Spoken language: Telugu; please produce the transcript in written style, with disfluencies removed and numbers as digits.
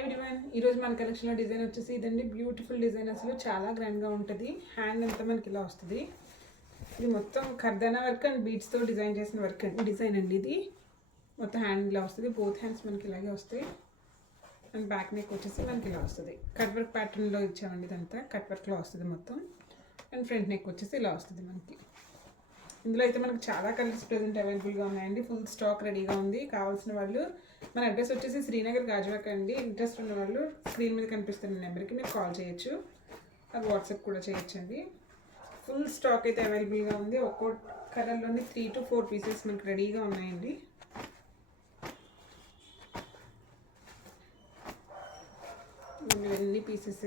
ఎవ్రీవన్, ఈరోజు మన కలెక్షన్లో డిజైన్ వచ్చేసి ఇదండి. బ్యూటిఫుల్ డిజైన్, అసలు చాలా గ్రాండ్గా ఉంటుంది. హ్యాండ్ అంతా మనకి ఇలా వస్తుంది. ఇది మొత్తం కర్దానా వర్క్ అండ్ బీడ్స్తో డిజైన్ చేసిన డిజైన్ అండి. ఇది మొత్తం హ్యాండ్ ఇలా వస్తుంది. బోత్ హ్యాండ్స్ మనకి ఇలాగే వస్తాయి. అండ్ బ్యాక్ నెక్ వచ్చేసి మనకి ఇలా వస్తుంది. కట్ వర్క్ ప్యాటర్న్లో ఇచ్చామండి. ఇదంతా కట్ వర్క్లో వస్తుంది మొత్తం. అండ్ ఫ్రంట్ నెక్ వచ్చేసి ఇలా వస్తుంది మనకి. ఇందులో అయితే మనకు చాలా కలర్స్ ప్రెజెంట్ అవైలబుల్గా ఉన్నాయండి. ఫుల్ స్టాక్ రెడీగా ఉంది. కావాల్సిన వాళ్ళు, మన అడ్రస్ వచ్చేసి శ్రీనగర్ గాజువాక అండి. ఇంట్రెస్ట్ ఉన్న వాళ్ళు స్క్రీన్ మీద కనిపిస్తున్న నెంబర్కి మీరు కాల్ చేయొచ్చు, అది వాట్సాప్ కూడా చేయొచ్చండి. ఫుల్ స్టాక్ అయితే అవైలబుల్గా ఉంది. ఒక్కో కలర్లోని 3 to 4 పీసెస్ మనకు రెడీగా ఉన్నాయండి. ఇవన్నీ పీసెస్